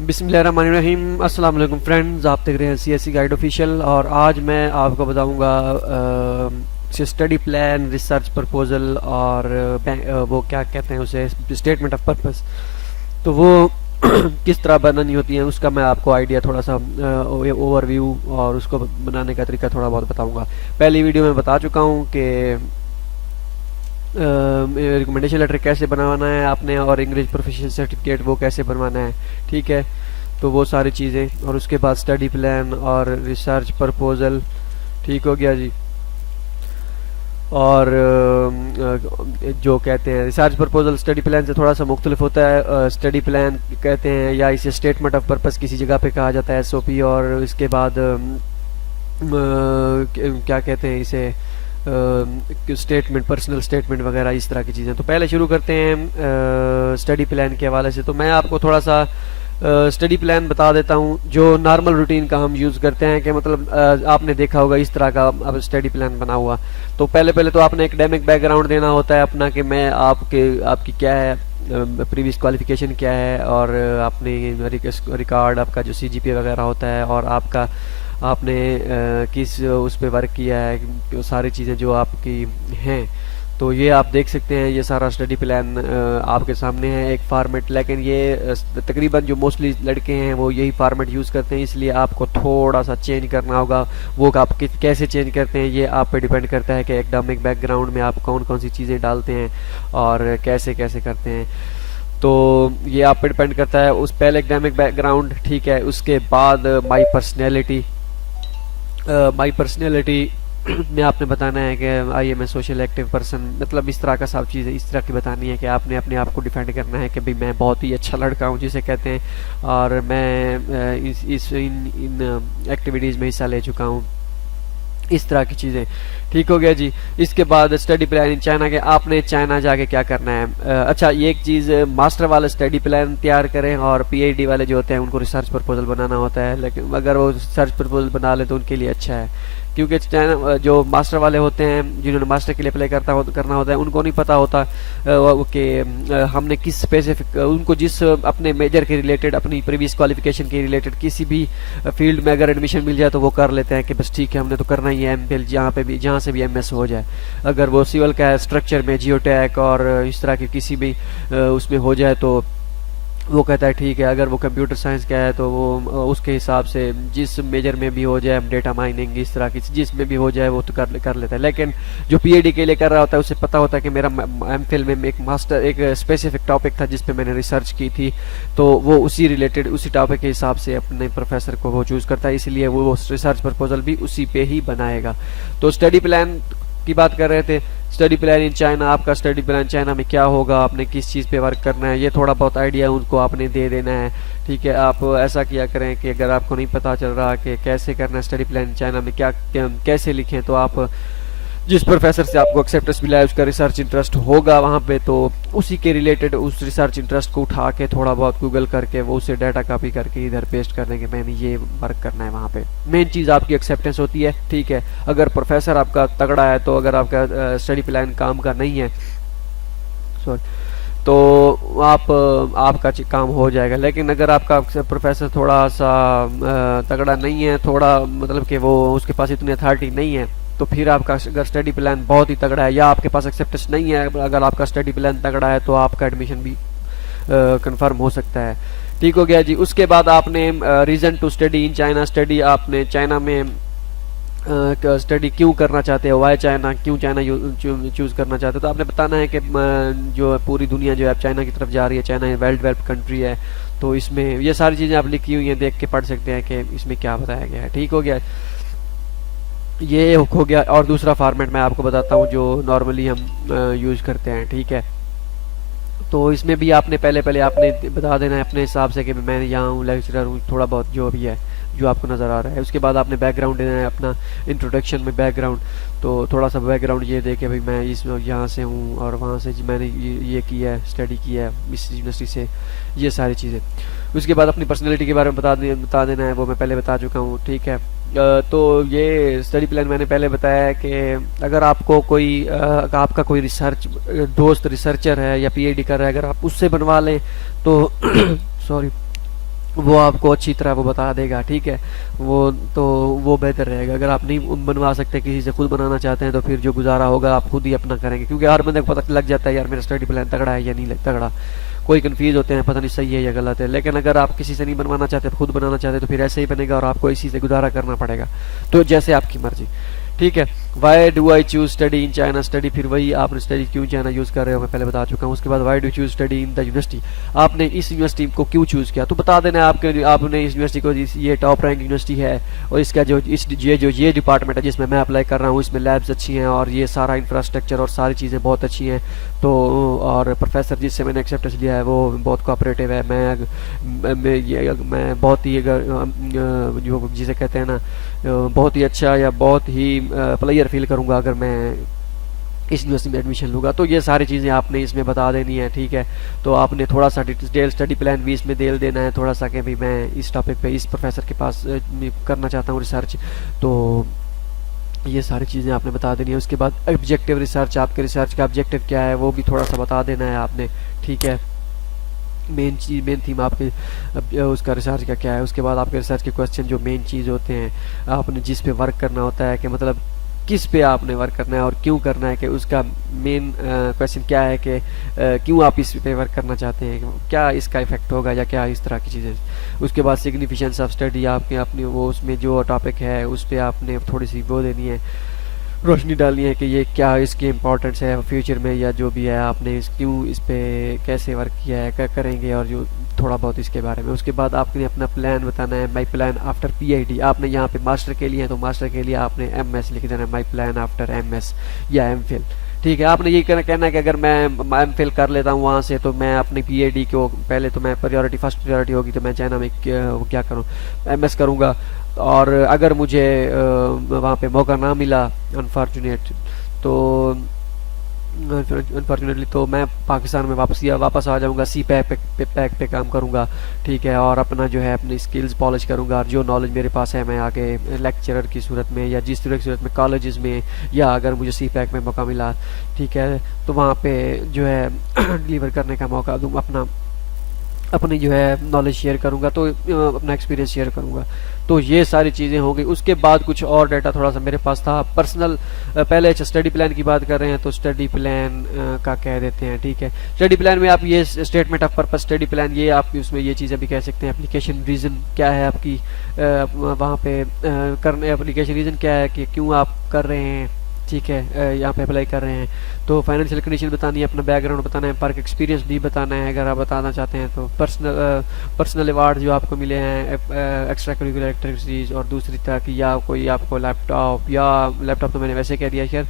बिस्मिल्लाहिर्रहमानिर्रहीम। अस्सलाम वालेकुम फ्रेंड्स, आप देख रहे हैं सीएससी गाइड ऑफिशियल और आज मैं आपको बताऊंगा स्टडी प्लान, रिसर्च प्रपोजल और वो क्या कहते हैं उसे, स्टेटमेंट ऑफ पर्पस। तो वो किस तरह बनानी होती है उसका मैं आपको आइडिया थोड़ा सा ओवरव्यू और उसको बनाने का तरीका थोड़ा बहुत बताऊंगा। पहली वीडियो में बता चुका हूँ कि रिकमेंडेशन लेटर कैसे बनवाना है आपने और इंग्लिश प्रोफिशिएंसी सर्टिफिकेट वो कैसे बनवाना है, ठीक है। तो वो सारी चीज़ें और उसके बाद स्टडी प्लान और रिसर्च प्रपोजल, ठीक हो गया जी। और जो कहते हैं रिसर्च प्रपोजल स्टडी प्लान से थोड़ा सा मुख्तलिफ होता है। स्टडी प्लान कहते हैं या इसे स्टेटमेंट ऑफ पर्पस किसी जगह पे कहा जाता है, एसओपी। और इसके बाद क्या कहते हैं इसे, स्टेटमेंट, पर्सनल स्टेटमेंट वगैरह, इस तरह की चीज़ें। तो पहले शुरू करते हैं स्टडी प्लान के हवाले से। तो मैं आपको थोड़ा सा स्टडी प्लान बता देता हूँ जो नॉर्मल रूटीन का हम यूज़ करते हैं कि मतलब आपने देखा होगा इस तरह का अब स्टडी प्लान बना हुआ। तो पहले तो आपने एकेडमिक बैकग्राउंड देना होता है अपना कि मैं आपकी क्या है, प्रीवियस क्वालिफिकेशन क्या है, और आपने रिकॉर्ड आपका जो सीजीपीए वगैरह होता है और आपका आपने किस उस पर वर्क किया है, सारी चीज़ें जो आपकी हैं। तो ये आप देख सकते हैं, ये सारा स्टडी प्लान आपके सामने है एक फार्मेट। लेकिन ये तकरीबन जो मोस्टली लड़के हैं वो यही फार्मेट यूज़ करते हैं, इसलिए आपको थोड़ा सा चेंज करना होगा। वो आप कैसे चेंज करते हैं ये आप पे डिपेंड करता है कि एकेडमिक बैकग्राउंड में आप कौन कौन सी चीज़ें डालते हैं और कैसे कैसे करते हैं। तो ये आप पे डिपेंड करता है। उस पहले एकेडमिक बैकग्राउंड, ठीक है। उसके बाद माई पर्सनैलिटी में आपने बताना है कि I am a social active person, मतलब इस तरह का सब चीज़ें इस तरह की बतानी है कि आपने अपने आप को डिफेंड करना है कि भाई मैं बहुत ही अच्छा लड़का हूँ जिसे कहते हैं, और मैं इन एक्टिविटीज़ में हिस्सा ले चुका हूँ, इस तरह की चीज़ें, ठीक हो गया जी। इसके बाद स्टडी प्लान इन चाइना के, आपने चाइना जाके क्या करना है। अच्छा, ये एक चीज़, मास्टर वाले स्टडी प्लान तैयार करें और पीएचडी वाले जो होते हैं उनको रिसर्च प्रपोजल बनाना होता है। लेकिन अगर वो रिसर्च प्रपोजल बना ले तो उनके लिए अच्छा है, क्योंकि चाइना जो मास्टर वाले होते हैं जिन्होंने मास्टर के लिए अप्लाई करना होता है उनको नहीं पता होता कि हमने किस स्पेसिफिक, उनको जिस अपने मेजर के रिलेटेड, अपनी प्रीवियस क्वालिफिकेशन के रिलेटेड किसी भी फील्ड में अगर एडमिशन मिल जाए तो वो कर लेते हैं कि बस ठीक है हमने तो करना ही है एमफिल, जहाँ से भी एमएस हो जाए। अगर वो सिविल का है, स्ट्रक्चर में जियोटेक और इस तरह के किसी भी उसमें हो जाए तो वो कहता है ठीक है। अगर वो कंप्यूटर साइंस का है तो वो उसके हिसाब से जिस मेजर में भी हो जाए, डेटा माइनिंग इस तरह की जिसमें भी हो जाए वो तो कर लेता है। लेकिन जो पीएचडी के लिए कर रहा होता है उसे पता होता है कि मेरा एमफिल में एक स्पेसिफिक टॉपिक था जिस पे मैंने रिसर्च की थी, तो वो उसी रिलेटेड उसी टॉपिक के हिसाब से अपने प्रोफेसर को वो चूज़ करता है, इसलिए वो रिसर्च प्रपोजल भी उसी पे ही बनाएगा। तो स्टडी प्लान की बात कर रहे थे। स्टडी प्लान इन चाइना, आपका स्टडी प्लान चाइना में क्या होगा, आपने किस चीज़ पे वर्क करना है, ये थोड़ा बहुत आइडिया उनको आपने दे देना है, ठीक है। आप ऐसा किया करें कि अगर आपको नहीं पता चल रहा कि कैसे करना है स्टडी प्लान चाइना में, कैसे लिखें, तो आप जिस प्रोफेसर से आपको एक्सेप्टेंस मिला है उसका रिसर्च इंटरेस्ट होगा वहाँ पे, तो उसी के रिलेटेड उस रिसर्च इंटरेस्ट को उठा के थोड़ा बहुत गूगल करके वो उसे डाटा कॉपी करके इधर पेस्ट कर देंगे, मैंने ये वर्क करना है वहाँ पे। मेन चीज़ आपकी एक्सेप्टेंस होती है, ठीक है। अगर प्रोफेसर आपका तगड़ा है तो अगर आपका स्टडी प्लान काम का नहीं है, सॉरी, तो आपका काम हो जाएगा। लेकिन अगर आपका प्रोफेसर थोड़ा सा तगड़ा नहीं है, थोड़ा मतलब कि वो उसके पास इतनी अथॉरिटी नहीं है, तो फिर आपका अगर स्टडी प्लान बहुत ही तगड़ा है या आपके पास एक्सेप्टेंस नहीं है, अगर आपका स्टडी प्लान तगड़ा है तो आपका एडमिशन भी कंफर्म हो सकता है, ठीक हो गया जी। उसके बाद आपने reason to study in China, study आपने चाइना में स्टडी क्यों करना चाहते हो, वाई चाइना, क्यों चाइना चूज़ करना चाहते हो। तो आपने बताना है कि जो पूरी दुनिया जो है चाइना की तरफ जा रही है, चाइना वेल डेवलप्ड कंट्री है, तो इसमें ये सारी चीज़ें आप लिखी हुई हैं, देख के पढ़ सकते हैं कि इसमें क्या बताया गया है, ठीक हो गया। ये हो गया। और दूसरा फॉर्मेट मैं आपको बताता हूँ जो नॉर्मली हम यूज़ करते हैं, ठीक है। तो इसमें भी आपने पहले आपने बता देना है अपने हिसाब से कि मैं यहाँ हूँ, लेक्चरर हूँ, थोड़ा बहुत जो भी है जो आपको नज़र आ रहा है। उसके बाद आपने बैकग्राउंड देना है अपना, इंट्रोडक्शन में बैकग्राउंड, तो थोड़ा सा बैकग्राउंड ये दे के भाई मैं यहाँ से हूँ और वहाँ से मैंने ये किया है, स्टडी किया है इस यूनिवर्सिटी से, ये सारी चीज़ें। उसके बाद अपनी पर्सनैलिटी के बारे में बता देना है, वो मैं पहले बता चुका हूँ, ठीक है। तो ये स्टडी प्लान मैंने पहले बताया है कि अगर आपको कोई आपका कोई दोस्त रिसर्चर है या पीएचडी कर रहा है, अगर आप उससे बनवा लें तो सॉरी वो आपको अच्छी तरह वो बता देगा, ठीक है। वो तो वो बेहतर रहेगा। अगर आप नहीं बनवा सकते, किसी से खुद बनाना चाहते हैं, तो फिर जो गुजारा होगा आप खुद ही अपना करेंगे, क्योंकि हर बंदे को पता लग जाता है यार मेरा स्टडी प्लान तगड़ा है या नहीं तगड़ा। कोई कंफ्यूज होते हैं, पता नहीं सही है या गलत है। लेकिन अगर आप किसी से नहीं बनवाना चाहते, खुद बनाना चाहते, तो फिर ऐसे ही बनेगा और आपको इसी से गुजारा करना पड़ेगा। तो जैसे आपकी मर्जी, ठीक है। Why do I choose study in China, study फिर वही आपने स्टडी क्यों चाइना यूज़ कर रहे हो मैं पहले बता चुका हूँ। उसके बाद why do choose study in the university, आपने इस यूनिवर्सिटी को क्यों चूज़ किया, तो बता देना है आपके, आपने इस यूनिवर्सिटी को, ये टॉप रैंक यूनिवर्सिटी है और इसका ये डिपार्टमेंट है जिसमें मैं अप्लाई कर रहा हूँ, इसमें लैब्स अच्छी हैं और ये सारा इंफ्रास्ट्रक्चर और सारी चीज़ें बहुत अच्छी हैं। तो और प्रोफेसर जिससे मैंने एक्सेप्टेंस लिया है वो बहुत कोऑपरेटिव है। मैं बहुत ही जो जिसे कहते हैं ना बहुत ही अच्छा या बहुत ही प्लेयर फील करूंगा अगर मैं इस यूनिवर्सिटी में एडमिशन लूँगा। तो ये सारी चीज़ें आपने इसमें बता देनी है, ठीक है। तो आपने थोड़ा सा डिटेल स्टडी प्लान भी इसमें दे देना है थोड़ा सा, कि भाई मैं इस टॉपिक पे इस प्रोफेसर के पास करना चाहता हूँ रिसर्च। तो ये सारी चीज़ें आपने बता देनी है। उसके बाद ऑब्जेक्टिव रिसर्च, आपके रिसर्च का ऑब्जेक्टिव क्या है वो भी थोड़ा सा बता देना है आपने, ठीक है। मेन चीज़, मेन थीम आपके उसका रिसर्च का क्या है। उसके बाद आपके रिसर्च के क्वेश्चन जो मेन चीज़ होते हैं, आपने जिस पे वर्क करना होता है, कि मतलब किस पे आपने वर्क करना है और क्यों करना है, कि उसका मेन क्वेश्चन क्या है, कि क्यों आप इस पे वर्क करना चाहते हैं, क्या इसका इफेक्ट होगा या क्या इस तरह की चीज़ें। उसके बाद सिग्निफिकेंस ऑफ स्टडी, आपके अपनी वो उसमें जो टॉपिक है उस पर आपने थोड़ी सी वो देनी है, रोशनी डालनी है कि ये क्या इसकी इम्पोर्टेंस है फ्यूचर में, या जो भी है आपने क्यों इस पे कैसे वर्क किया है, क्या करेंगे, और जो थोड़ा बहुत इसके बारे में। उसके बाद आपने अपना प्लान बताना है, माई प्लान आफ्टर पीएचडी। आपने यहाँ पे मास्टर के लिए है तो मास्टर के लिए आपने एमएस लिख देना है, माई प्लान आफ्टर एमएस या एमफिल, ठीक है। आपने ये कहना है कि अगर मैं एमफिल कर लेता हूँ वहाँ से, तो मैं अपनी पीएचडी को पहले तो मैं फर्स्ट प्रायोरिटी होगी तो मैं चाइना में क्या करूँ, एमएस करूँगा। और अगर मुझे वहाँ पे मौका ना मिला अनफॉर्चुनेटली, तो मैं पाकिस्तान में वापस आ जाऊँगा, सी पैक पे काम करूँगा, ठीक है। और अपना जो है अपनी स्किल्स पॉलिश करूँगा, और जो नॉलेज मेरे पास है मैं आगे लेक्चरर की सूरत में या जिस तरह की सूरत में कॉलेजेस में, या अगर मुझे सी पैक में मौका मिला, ठीक है, तो वहाँ पे जो है डिलीवर करने का मौका दूँ, अपनी जो है नॉलेज शेयर करूँगा, तो अपना एक्सपीरियंस शेयर करूँगा। तो ये सारी चीज़ें हो गई। उसके बाद कुछ और डाटा थोड़ा सा मेरे पास था पर्सनल, पहले स्टडी प्लान की बात कर रहे हैं तो स्टडी प्लान का कह देते हैं, ठीक है। स्टडी प्लान में आप ये statement of purpose study plan, ये आप उसमें ये चीज़ें भी कह सकते हैं। एप्लीकेशन रीज़न क्या है आपकी वहाँ पे करने, एप्लीकेशन रीज़न क्या है कि क्यों आप कर रहे हैं, ठीक है, यहाँ पे अप्लाई कर रहे हैं। तो फाइनेंशियल कंडीशन बतानी है, अपना बैकग्राउंड बताना है, वर्क एक्सपीरियंस भी बताना है अगर आप बताना चाहते हैं तो। पर्सनल अवार्ड जो आपको मिले हैं, एक्स्ट्रा करिकुलर एक्टिविटीज़, और दूसरी तरह की या कोई आपको लैपटॉप तो मैंने वैसे कह दिया खैर,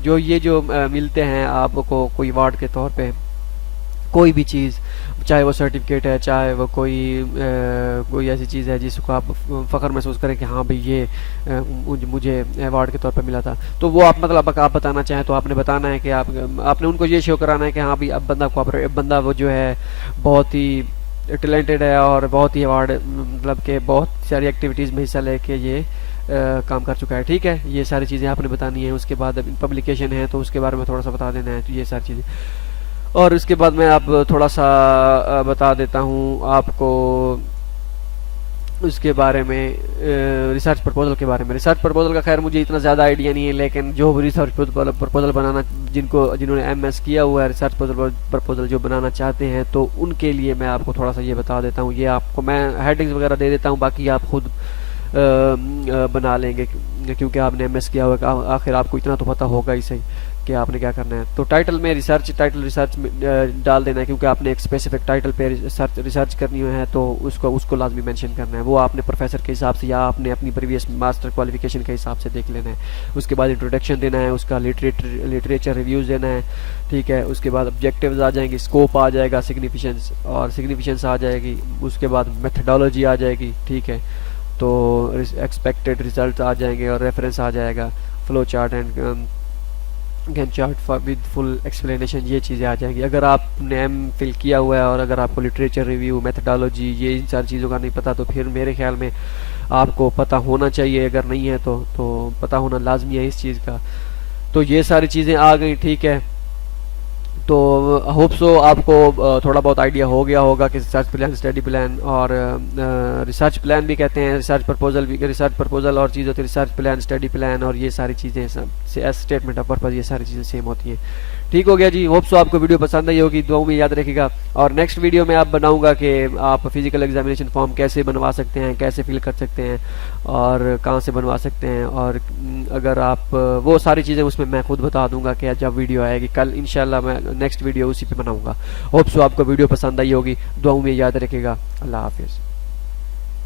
जो ये जो मिलते हैं आपको कोई अवार्ड के तौर पे, कोई भी चीज़, चाहे वो सर्टिफिकेट है, चाहे वो कोई ऐसी चीज़ है जिसको आप फ़ख्र महसूस करें कि हाँ भाई ये मुझे अवार्ड के तौर पर मिला था, तो वो आप मतलब आप बताना चाहें तो आपने बताना है कि आपने उनको ये शो कराना है कि हाँ भाई अब बंदा वो जो है बहुत ही टैलेंटेड है और बहुत ही अवार्ड मतलब के बहुत सारी एक्टिविटीज़ में हिस्सा लेके ये काम कर चुका है, ठीक है। ये सारी चीज़ें आपने बतानी है। उसके बाद पब्लिकेशन है तो उसके बारे में थोड़ा सा बता देना है, तो ये सारी चीज़ें। और उसके बाद मैं आप थोड़ा सा बता देता हूँ आपको उसके बारे में, रिसर्च प्रपोजल के बारे में। रिसर्च प्रपोजल का खैर मुझे इतना ज़्यादा आइडिया नहीं है, लेकिन जो रिसर्च प्रपोजल बनाना जिन्होंने एमएस किया हुआ है, रिसर्च प्रपोजल जो बनाना चाहते हैं, तो उनके लिए मैं आपको थोड़ा सा ये बता देता हूँ। ये आपको मैं हेडिंग्स वगैरह दे देता हूँ, बाकी आप खुद बना लेंगे क्योंकि आपने एमएस किया हुआ है। आखिर आपको इतना तो पता होगा ही सही कि आपने क्या करना है। तो टाइटल में रिसर्च में डाल देना है, क्योंकि आपने एक स्पेसिफिक टाइटल पे रिसर्च करनी है तो उसको लाजमी मेंशन करना है। वो आपने प्रोफेसर के हिसाब से या आपने अपनी प्रीवियस मास्टर क्वालिफिकेशन के हिसाब से देख लेना है। उसके बाद इंट्रोडक्शन देना है, उसका लिटरेचर रिव्यूज़ देना है, ठीक है। उसके बाद ऑब्जेक्टिव्स आ जाएंगे, स्कोप आ जाएगा, सिग्निफिकेंस आ जाएगी। उसके बाद मेथडोलॉजी आ जाएगी, ठीक है। तो एक्सपेक्टेड रिजल्ट आ जाएंगे और रेफरेंस आ जाएगा, flow chart and Gantt chart with full explanation, ये चीज़ें आ जाएंगी। अगर आपने एम फिल किया हुआ है और अगर आपको लिटरेचर रिव्यू, मेथडोलॉजी, ये इन सारी चीज़ों का नहीं पता, तो फिर मेरे ख्याल में आपको पता होना चाहिए। अगर नहीं है तो पता होना लाजमी है इस चीज़ का। तो ये सारी चीज़ें आ गई, ठीक है। तो होप सो आपको थोड़ा बहुत आइडिया हो गया होगा कि रिसर्च प्लान, स्टडी प्लान और रिसर्च प्लान भी कहते हैं, रिसर्च प्रपोजल भी, रिसर्च प्रपोजल और चीज़ होती है, रिसर्च प्लान, स्टडी प्लान और ये सारी चीज़ें सब से स्टेटमेंट ऑफ पर्पज़, ये सारी चीज़ें सेम होती हैं। ठीक हो गया जी, होप सो आपको वीडियो पसंद आई होगी, दुआओं में याद रखिएगा। और नेक्स्ट वीडियो में आप बनाऊंगा कि आप फिजिकल एग्जामिनेशन फॉर्म कैसे बनवा सकते हैं, कैसे फिल कर सकते हैं और कहाँ से बनवा सकते हैं, और अगर आप वो सारी चीज़ें उसमें मैं खुद बता दूंगा कि जब वीडियो आएगी कल इंशाल्लाह मैं नेक्स्ट वीडियो उसी पे बनाऊंगा। होप सो आपको वीडियो पसंद आई होगी, दुआओं में याद रखिएगा। अल्लाह हाफिज़।